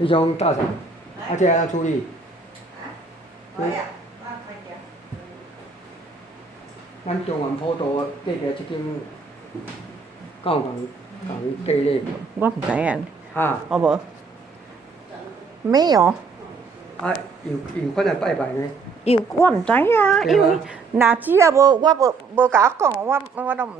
迄种大肠，这安怎处理？可以啊，快点。咱中原普渡缀着即间，敢有共缀咧？我唔知影，啊，我无，没有，啊，有款来拜拜呢？我唔知影，因为若只啊无甲我讲，我都毋